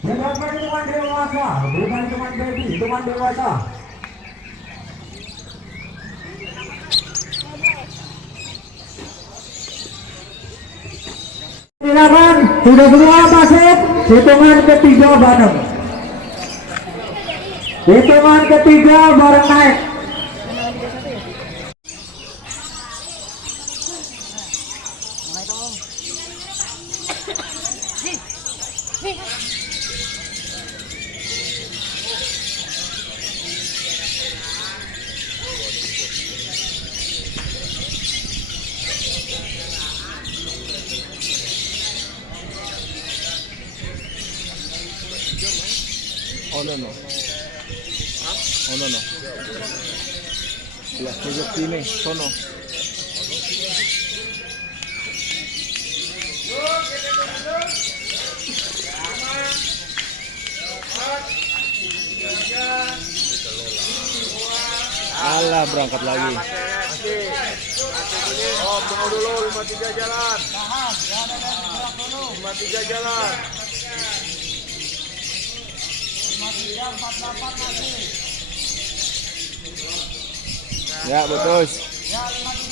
Bukan hitungan dewasa, bukan hitungan baby, hitungan dewasa. Silakan, sudah semua masuk. Hitungan ketiga bareng. Hitungan ketiga bareng naik. Oh no no. Oh no no. Las que yo tiene, sono. Alah, berangkat lagi. Oh, tunggu dulu 53 jalan. 53 jalan. 53 48 masih. Ya, betul.